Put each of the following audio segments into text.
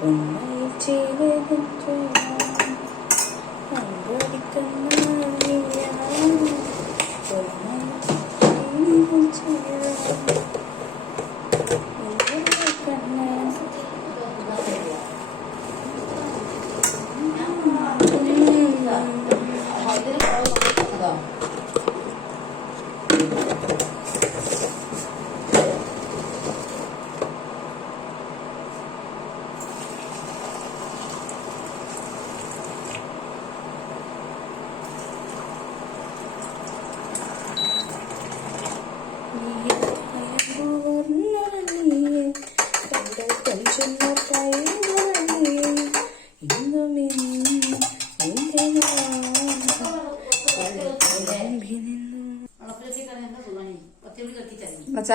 정말 지혜는 죄난 모르기 때문이야 너만 지혜는 죄야 음.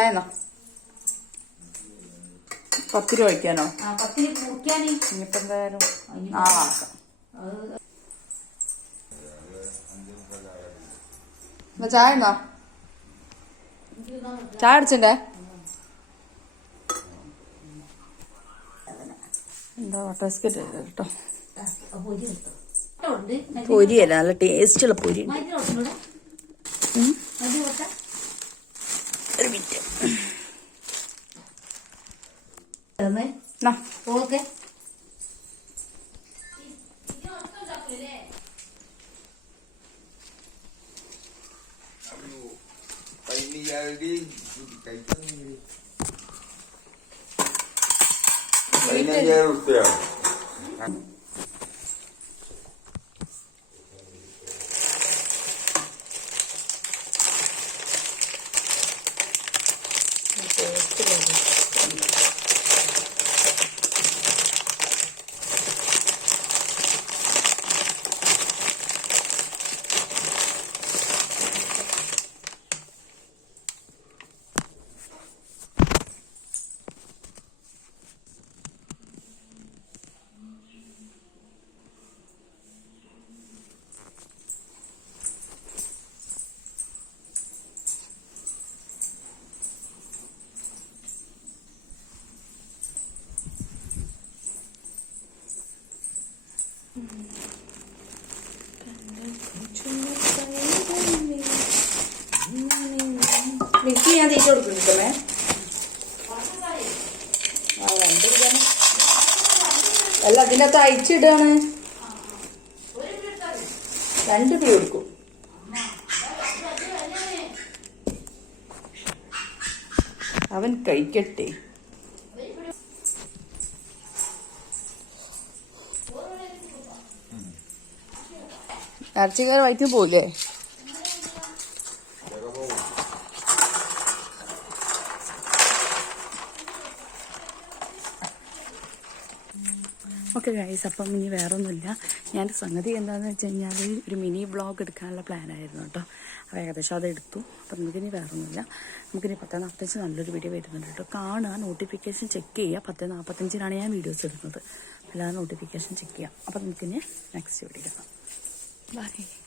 എന്നാ പത്ത് രൂപ കഴിക്കാനോ? പത്തിന് കുടിക്കാന്. ഇനിയിപ്പോ എന്തായാലും ആ ആക്കാം. എന്നാ ചായ ഉണ്ടോ ചായ അടിച്ചിണ്ടേ എന്താ ബിസ്ക്കറ്റ് കേട്ടോ. പൊരിയല്ല നല്ല ടേസ്റ്റുള്ള പൊരി. ഒരു മിനിറ്റ്. ഓക്കെ. പതിനയ്യായിരം പതിനയ്യായിരം മിക്സി ഞാൻ തീറ്റ കൊടുക്കുന്നുണ്ടേ ആ രണ്ട്. അല്ല അതിനകത്ത് അയച്ചിടാണ് രണ്ട് തീ കൊടുക്കും. അവൻ കഴിക്കട്ടെ. ഇറച്ചിക്കാർ വയറ്റിൽ പോയില്ലേ? ഓക്കെ ഗൈസ് അപ്പം ഇനി വേറെ ഒന്നുമില്ല ഞാൻ സംഗതി എന്താണെന്ന് വെച്ച് കഴിഞ്ഞാൽ ഒരു മിനി വ്ളോഗ് എടുക്കാനുള്ള പ്ലാനായിരുന്നു കേട്ടോ. അപ്പോൾ ഏകദേശം അത് എടുത്തു. അപ്പം നമുക്കിനി വേറെ ഒന്നുമില്ല നമുക്കിനി പത്ത് നാൽപ്പത്തഞ്ച് നല്ലൊരു വീഡിയോ വരുന്നുണ്ട് കേട്ടോ. കാണുക നോട്ടിഫിക്കേഷൻ ചെക്ക് ചെയ്യുക. പത്ത് നാൽപ്പത്തഞ്ചിനാണ് ഞാൻ വീഡിയോസ് എടുക്കുന്നത് അല്ലാതെ നോട്ടിഫിക്കേഷൻ ചെക്ക് ചെയ്യാം. അപ്പം നമുക്കിനി നെക്സ്റ്റ് വീഡിയോ കാണാം Bye.